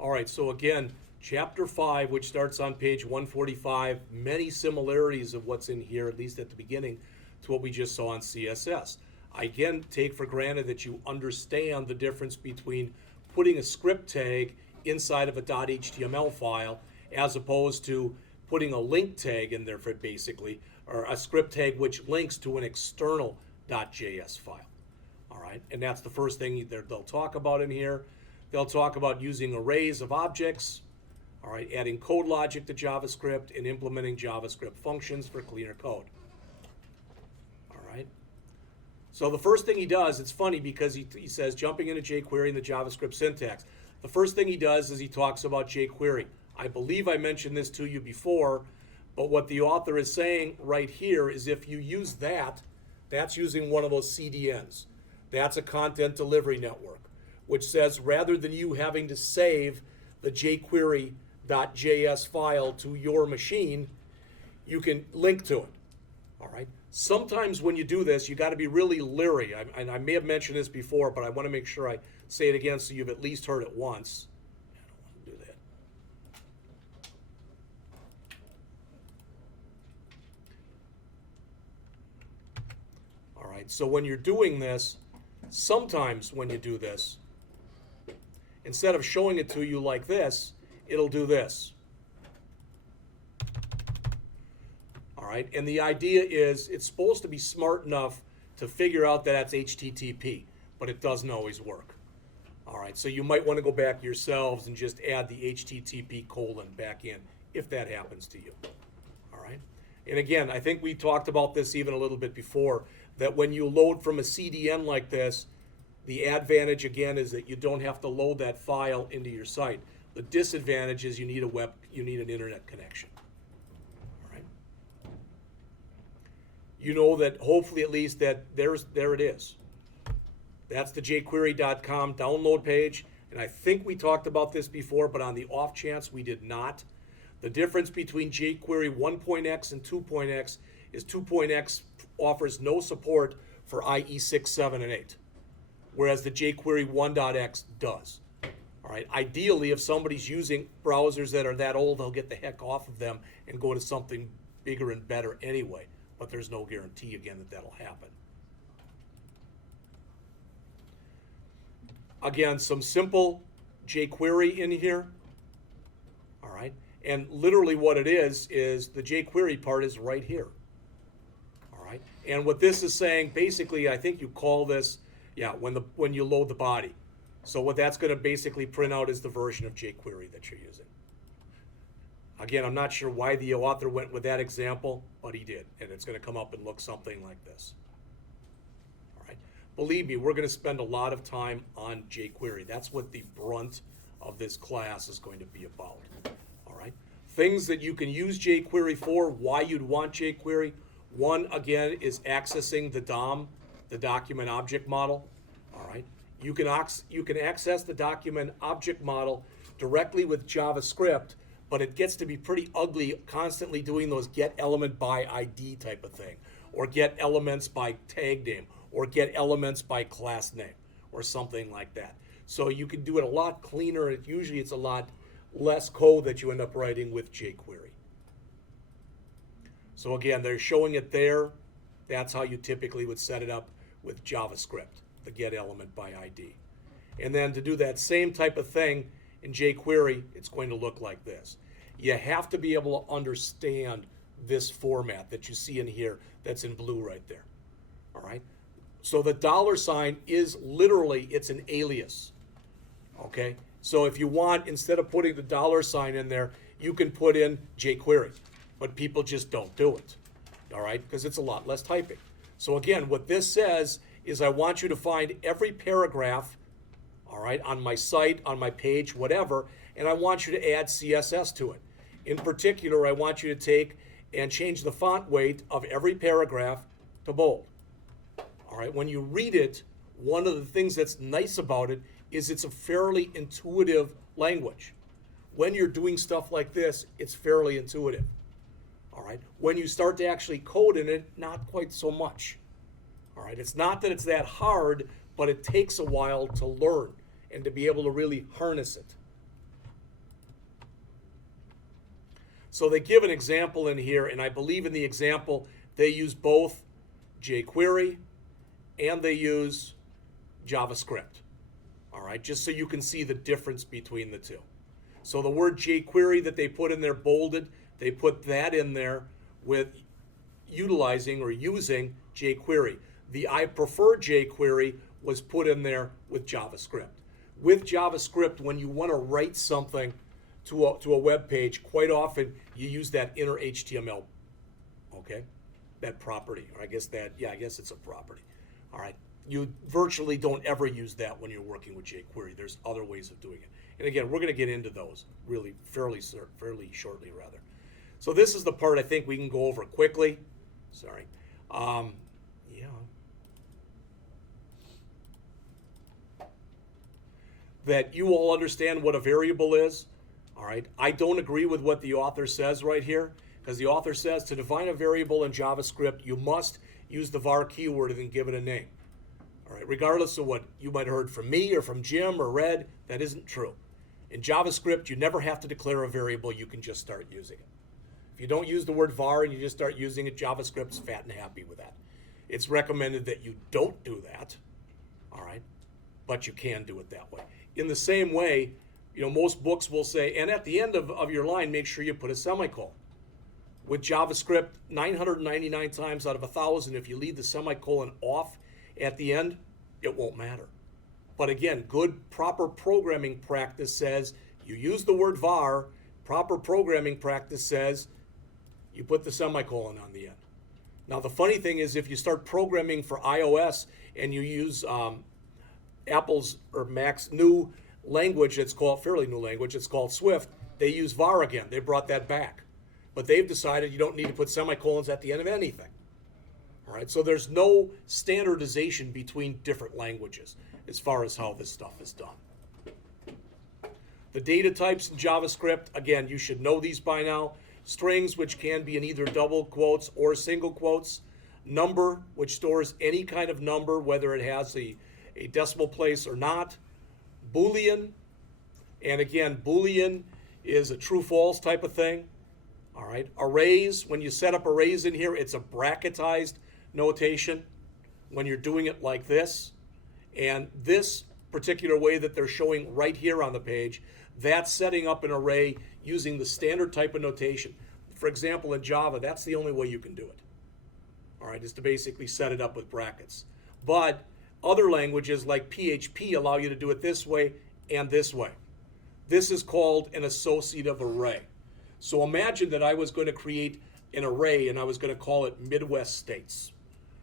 All right, so again, Chapter 5, which starts on page 145, many similarities of what's in here, at least at the beginning, to what we just saw on CSS. I again take for granted that you understand the difference between putting a script tag inside of a .html file as opposed to putting a link tag in there for basically, or a script tag which links to an external .js file. All right, and that's the first thing they'll talk about in here. They'll talk about using arrays of objects, all right, adding code logic to JavaScript and implementing JavaScript functions for cleaner code. All right. So the first thing he does, it's funny because he says jumping into jQuery and the JavaScript syntax. The first thing he does is he talks about jQuery. I believe I mentioned this to you before, but what the author is saying right here is if you use that, that's using one of those CDNs. That's a content delivery network, which says rather than you having to save the jQuery.js file to your machine, you can link to it. All right. Sometimes when you do this, you got to be really leery. And I may have mentioned this before, but I want to make sure I say it again so you've at least heard it once. I don't want to do that. All right. So when you're doing this, sometimes when you do this, instead of showing it to you like this, it'll do this. All right, and the idea is it's supposed to be smart enough to figure out that that's HTTP, but it doesn't always work. All right, so you might want to go back yourselves and just add the HTTP colon back in if that happens to you. All right, and again, I think we talked about this even a little bit before, that when you load from a CDN like this, the advantage again is that you don't have to load that file into your site. The disadvantage is you need an internet connection. All right. You know that hopefully at least that there it is. That's the jQuery.com download page, and I think we talked about this before, but on the off chance we did not, the difference between jQuery 1.x and 2.x is 2.x offers no support for IE 6, 7, and 8. Whereas the jQuery 1.x does. All right. Ideally, if somebody's using browsers that are that old, they'll get the heck off of them and go to something bigger and better anyway. But there's no guarantee, again, that that'll happen. Again, some simple jQuery in here. All right. And literally what it is the jQuery part is right here. All right. And what this is saying, basically, I think you call this, yeah, when you load the body. So what that's going to basically print out is the version of jQuery that you're using. Again, I'm not sure why the author went with that example, but he did. And it's going to come up and look something like this. All right. Believe me, we're going to spend a lot of time on jQuery. That's what the brunt of this class is going to be about. All right. Things that you can use jQuery for, why you'd want jQuery. One, again, is accessing the DOM, the document object model. All right. You can access the document object model directly with JavaScript, but it gets to be pretty ugly constantly doing those get element by ID type of thing, or get elements by tag name, or get elements by class name, or something like that. So you can do it a lot cleaner. Usually it's a lot less code that you end up writing with jQuery. So again, they're showing it there. That's how you typically would set it up with JavaScript, the get element by ID. And then to do that same type of thing in jQuery, it's going to look like this. You have to be able to understand this format that you see in here that's in blue right there. All right? So the $ is literally, it's an alias. Okay? So if you want, instead of putting the $ in there, you can put in jQuery. But people just don't do it. All right? Because it's a lot less typing. So again, what this says is I want you to find every paragraph, all right, on my site, on my page, whatever, and I want you to add CSS to it. In particular, I want you to take and change the font weight of every paragraph to bold. All right, when you read it, one of the things that's nice about it is it's a fairly intuitive language. When you're doing stuff like this, it's fairly intuitive. All right, when you start to actually code in it, not quite so much. All right, it's not that it's that hard, but it takes a while to learn and to be able to really harness it. So they give an example in here, and I believe in the example they use both jQuery and they use JavaScript. All right, just so you can see the difference between the two. So the word jQuery that they put in there bolded, they put that in there with utilizing or using jQuery. The I prefer jQuery was put in there with JavaScript. With JavaScript, when you want to write something to a web page, quite often you use that inner HTML, okay? That property, or I guess it's a property. All right, you virtually don't ever use that when you're working with jQuery. There's other ways of doing it. And again, we're going to get into those really fairly shortly, rather. So this is the part I think we can go over quickly. Sorry. That you all understand what a variable is. All right. I don't agree with what the author says right here, because the author says to define a variable in JavaScript, you must use the var keyword and then give it a name. All right. Regardless of what you might have heard from me or from Jim or Red, that isn't true. In JavaScript, you never have to declare a variable. You can just start using it. If you don't use the word var and you just start using it, JavaScript's fat and happy with that. It's recommended that you don't do that, all right? But you can do it that way. In the same way, most books will say, and at the end of your line, make sure you put a semicolon. With JavaScript, 999 times out of 1,000, if you leave the semicolon off at the end, it won't matter. But again, good, proper programming practice says you use the word var. Proper programming practice says you put the semicolon on the end. Now, the funny thing is if you start programming for iOS and you use Apple's or Mac's new language, fairly new language, it's called Swift, they use var again. They brought that back. But they've decided you don't need to put semicolons at the end of anything. All right, so there's no standardization between different languages as far as how this stuff is done. The data types in JavaScript, again, you should know these by now. Strings, which can be in either double quotes or single quotes. Number, which stores any kind of number, whether it has a decimal place or not. Boolean, and again, Boolean is a true-false type of thing. All right, arrays, when you set up arrays in here, it's a bracketized notation when you're doing it like this. And this particular way that they're showing right here on the page, that's setting up an array using the standard type of notation. For example, in Java, that's the only way you can do it. All right, is to basically set it up with brackets. But other languages like PHP allow you to do it this way and this way. This is called an associative array. So imagine that I was going to create an array and I was going to call it Midwest States.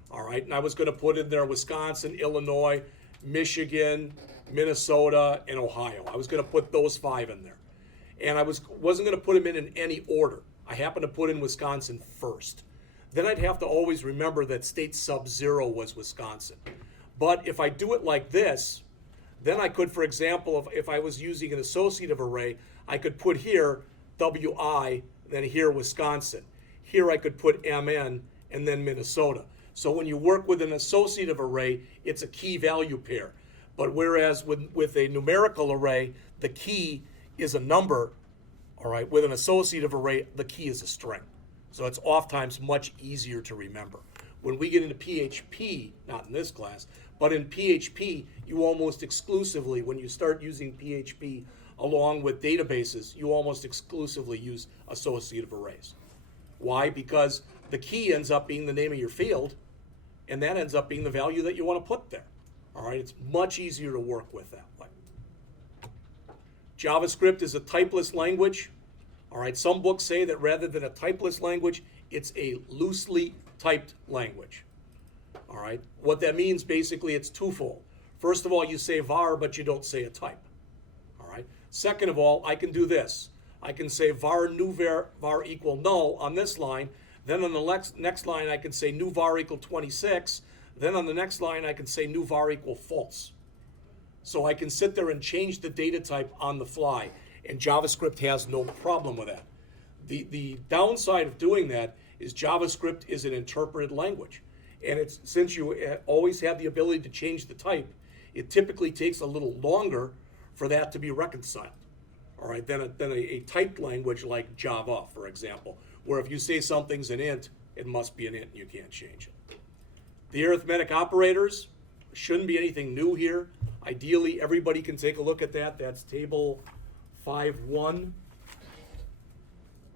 All right, and I was going to put in there Wisconsin, Illinois, Michigan, Minnesota, and Ohio. I was going to put those 5 in there. And I wasn't going to put them in any order. I happened to put in Wisconsin first. Then I'd have to always remember that state sub-0 was Wisconsin. But if I do it like this, then I could, for example, if I was using an associative array, I could put here WI, then here Wisconsin. Here I could put MN, and then Minnesota. So when you work with an associative array, it's a key value pair. But whereas with a numerical array, the key is a number, all right, with an associative array, the key is a string. So it's oftentimes much easier to remember. When we get into PHP, not in this class, but in PHP, you almost exclusively, when you start using PHP along with databases, you almost exclusively use associative arrays. Why? Because the key ends up being the name of your field, and that ends up being the value that you want to put there. All right, it's much easier to work with that way. JavaScript is a typeless language. All right, some books say that rather than a typeless language, it's a loosely typed language. All right, what that means basically, it's twofold. First of all, you say var, but you don't say a type. All right. Second of all, I can do this. I can say var new var equal null on this line. Then on the next line, I can say new var equal 26. Then on the next line, I can say new var equal false. So I can sit there and change the data type on the fly, and JavaScript has no problem with that. The downside of doing that is JavaScript is an interpreted language. And since you always have the ability to change the type, it typically takes a little longer for that to be reconciled. all right, than a typed language like Java, for example, where if you say something's an int, it must be an int and you can't change it. The arithmetic operators, shouldn't be anything new here. Ideally, everybody can take a look at that. That's table 5.1.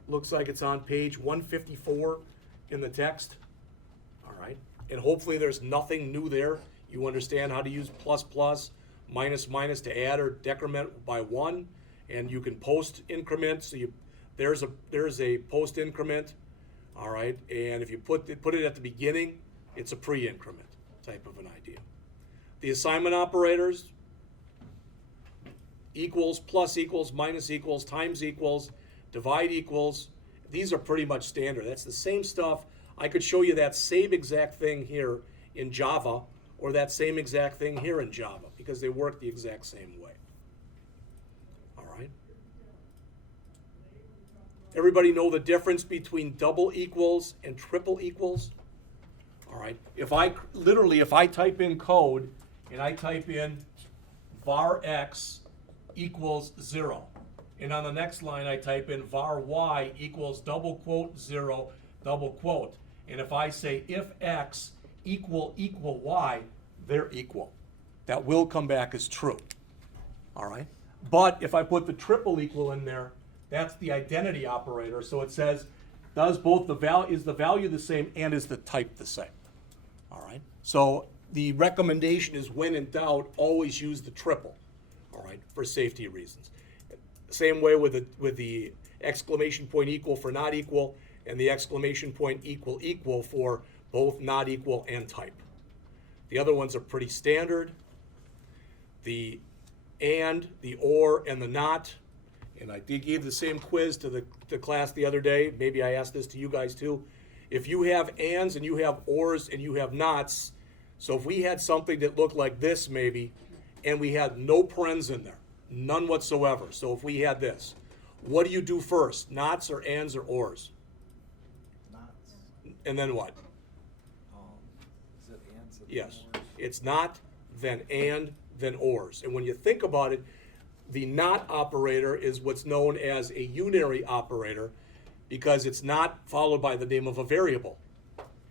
Looks like it's on page 154 in the text. All right, and hopefully there's nothing new there. You understand how to use plus plus, minus minus to add or decrement by 1, and you can post increment. So there's a post increment. All right, and if you put it at the beginning, it's a pre-increment type of an idea. The assignment operators, equals, plus equals, minus equals, times equals, divide equals. These are pretty much standard. That's the same stuff. I could show you that same exact thing here in Java or that same exact thing here in Java because they work the exact same way. All right. Everybody know the difference between double equals and triple equals? All right. If I type in code and I type in var x equals 0, and on the next line I type in var y equals double quote 0 double quote, and if I say if x equal y, they're equal. That will come back as true. All right. But if I put the triple equal in there, that's the identity operator. So it says, is the value the same and is the type the same? All right. So the recommendation is when in doubt, always use the triple. All right, for safety reasons. Same way with the exclamation point equal for not equal and the exclamation point equal for both not equal and type. The other ones are pretty standard. The and, the or, and the not. And I gave the same quiz to the class the other day. Maybe I asked this to you guys too. If you have ands and you have ors and you have nots, so if we had something that looked like this maybe, and we had no parens in there, none whatsoever. So if we had this, what do you do first? Nots or ands or ors? Nots. And then what? Is it ands? Yes. It's not, then and, then ors. And when you think about it, the not operator is what's known as a unary operator because it's not followed by the name of a variable.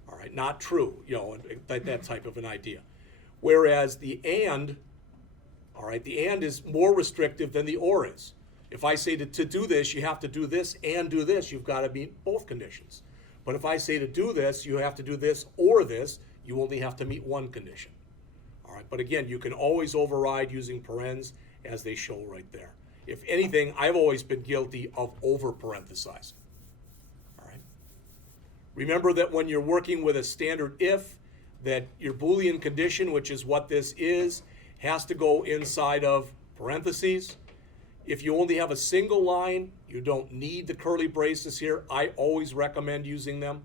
All right, not true, that type of an idea. Whereas the and, all right, the and is more restrictive than the or is. If I say to do this, you have to do this and do this, you've got to meet both conditions. But if I say to do this, you have to do this or this, you only have to meet one condition. All right, but again, you can always override using parens as they show right there. If anything, I've always been guilty of over parenthesizing. All right. Remember that when you're working with a standard if, that your Boolean condition, which is what this is, has to go inside of parentheses. If you only have a single line, you don't need the curly braces here. I always recommend using them.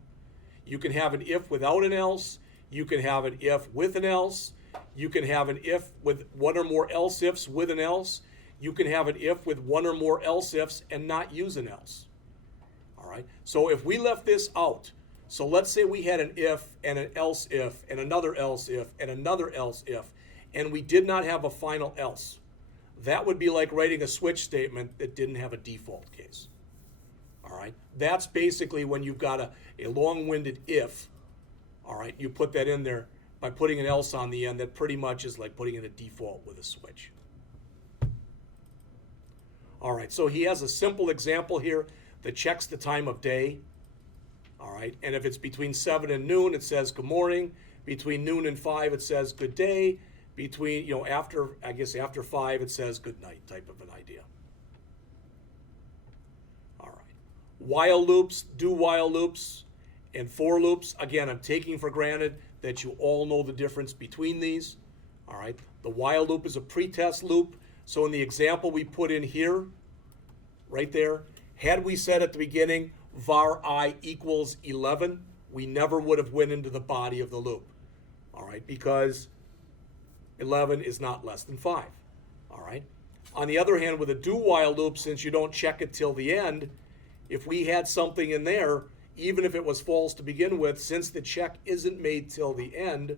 You can have an if without an else. You can have an if with an else. You can have an if with one or more else ifs with an else. You can have an if with one or more else ifs and not use an else. All right. So if we left this out, so let's say we had an if and an else if and another else if and another else if, and we did not have a final else. That would be like writing a switch statement that didn't have a default case. All right. That's basically when you've got a long-winded if. All right. You put that in there by putting an else on the end. That pretty much is like putting in a default with a switch. All right, so he has a simple example here that checks the time of day. All right, and if it's between 7 and noon, it says good morning. Between noon and 5, it says good day. Between, after 5, it says good night type of an idea. All right, while loops, do while loops, and for loops. Again, I'm taking for granted that you all know the difference between these. All right, the while loop is a pretest loop. So in the example we put in here, right there, had we said at the beginning var I equals 11, we never would have went into the body of the loop. All right, because 11 is not less than 5. All right. On the other hand, with a do while loop, since you don't check it till the end, if we had something in there, even if it was false to begin with, since the check isn't made till the end,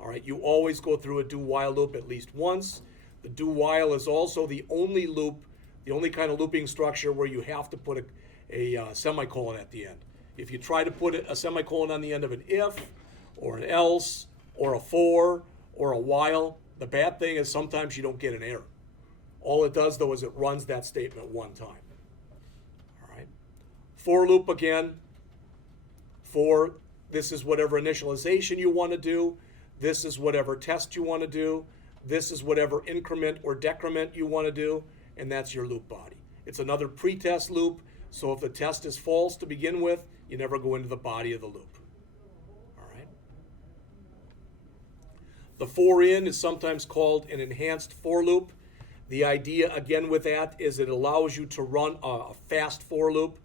all right, you always go through a do while loop at least once. The do while is also the only loop, The only kind of looping structure where you have to put a semicolon at the end. If you try to put a semicolon on the end of an if, or an else, or a for, or a while, the bad thing is sometimes you don't get an error. All it does, though, is it runs that statement one time. All right. For loop again. For, this is whatever initialization you want to do. This is whatever test you want to do. This is whatever increment or decrement you want to do. And that's your loop body. It's another pretest loop. So if the test is false to begin with, you never go into the body of the loop. All right. The for in is sometimes called an enhanced for loop. The idea, again, with that is it allows you to run a fast for loop.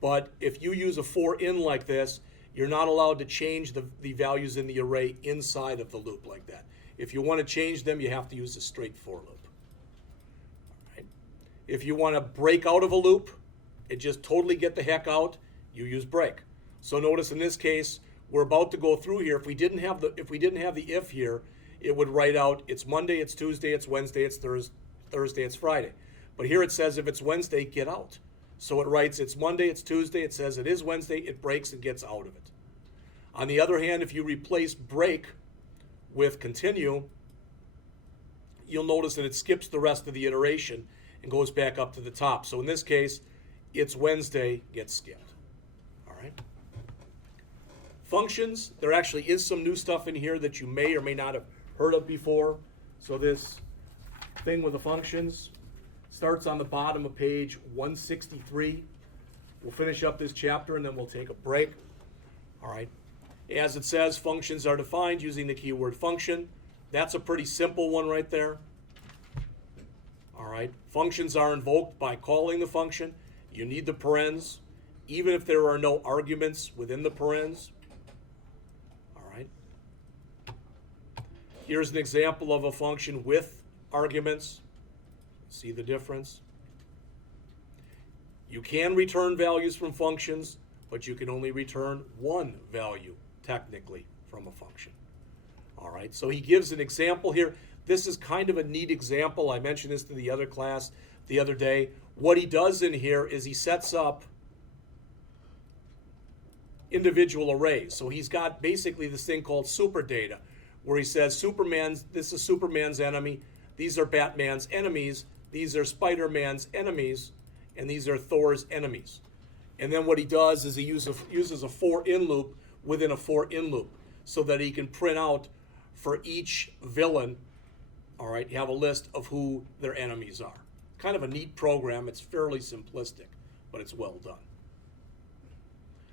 But if you use a for in like this, you're not allowed to change the values in the array inside of the loop like that. If you want to change them, you have to use a straight for loop. All right. If you want to break out of a loop and just totally get the heck out, you use break. So notice in this case, we're about to go through here. If we didn't have the if here, it would write out it's Monday, it's Tuesday, it's Wednesday, it's Thursday, it's Friday. But here it says if it's Wednesday, get out. So it writes it's Monday, it's Tuesday, it says it is Wednesday, it breaks and gets out of it. On the other hand, if you replace break with continue, you'll notice that it skips the rest of the iteration and goes back up to the top. So in this case, it's Wednesday gets skipped. All right. Functions, there actually is some new stuff in here that you may or may not have heard of before. So this thing with the functions starts on the bottom of page 163. We'll finish up this chapter and then we'll take a break. All right. As it says, functions are defined using the keyword function. That's a pretty simple one right there. All right. Functions are invoked by calling the function. You need the parens, even if there are no arguments within the parens. All right. Here's an example of a function with arguments. See the difference? You can return values from functions, but you can only return one value, technically, from a function. All right, so he gives an example here. This is kind of a neat example. I mentioned this to the other class the other day. What he does in here is he sets up individual arrays. So he's got basically this thing called super data, where he says this is Superman's enemy, these are Batman's enemies, these are Spider-Man's enemies, and these are Thor's enemies. And then what he does is he uses a for in loop within a for in loop so that he can print out for each villain, all right, you have a list of who their enemies are. Kind of a neat program. It's fairly simplistic, but it's well done.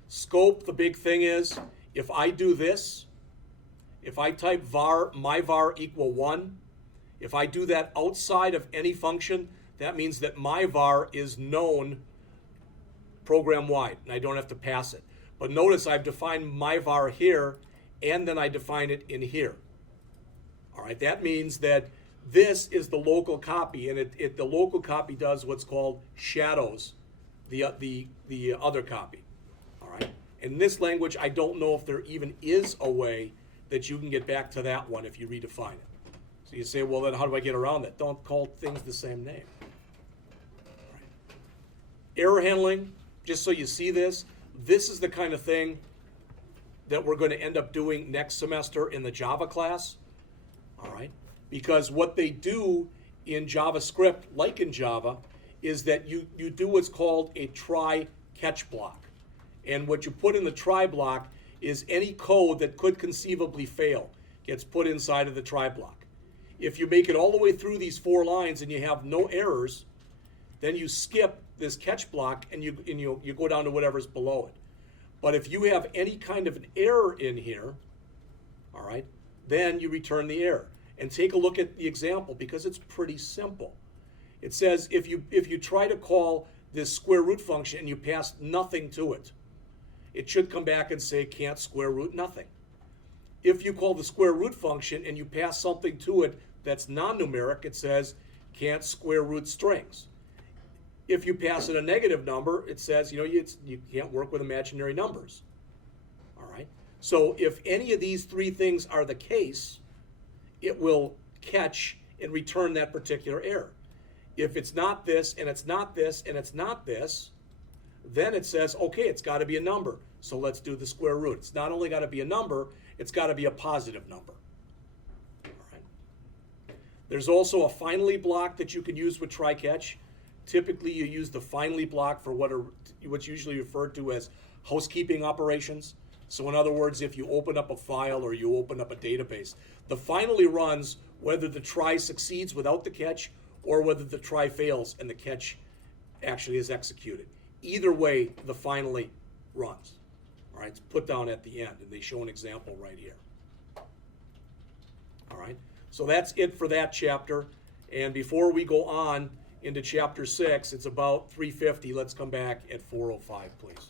Scope, the big thing is, if I do this, if I type var, my var equal 1, if I do that outside of any function, that means that my var is known program-wide, and I don't have to pass it. But notice I've defined my var here, and then I define it in here. All right, that means that this is the local copy, and the local copy does what's called shadows the other copy. All right. In this language, I don't know if there even is a way that you can get back to that one if you redefine it. So you say, well, then how do I get around that? Don't call things the same name. All right. Error handling, just so you see this is the kind of thing that we're going to end up doing next semester in the Java class. All right. Because what they do in JavaScript, like in Java, is that you do what's called a try-catch block. And what you put in the try block is any code that could conceivably fail gets put inside of the try block. If you make it all the way through these 4 lines and you have no errors, then you skip this catch block and you go down to whatever's below it. But if you have any kind of an error in here, all right, then you return the error. And take a look at the example because it's pretty simple. It says if you try to call this square root function and you pass nothing to it, it should come back and say can't square root nothing. If you call the square root function and you pass something to it that's non-numeric, it says can't square root strings. If you pass it a negative number, it says you can't work with imaginary numbers. All right. So if any of these 3 things are the case, it will catch and return that particular error. If it's not this, and it's not this, and it's not this, then it says, okay, it's got to be a number. So let's do the square root. It's not only got to be a number, it's got to be a positive number. All right. There's also a finally block that you can use with TryCatch. Typically, you use the finally block for what's usually referred to as housekeeping operations. So in other words, if you open up a file or you open up a database, the finally runs whether the try succeeds without the catch or whether the try fails and the catch actually is executed. Either way, the finally runs. All right, it's put down at the end, and they show an example right here. All right, so that's it for that chapter. And before we go on into chapter 6, it's about 3:50. Let's come back at 4:05, please.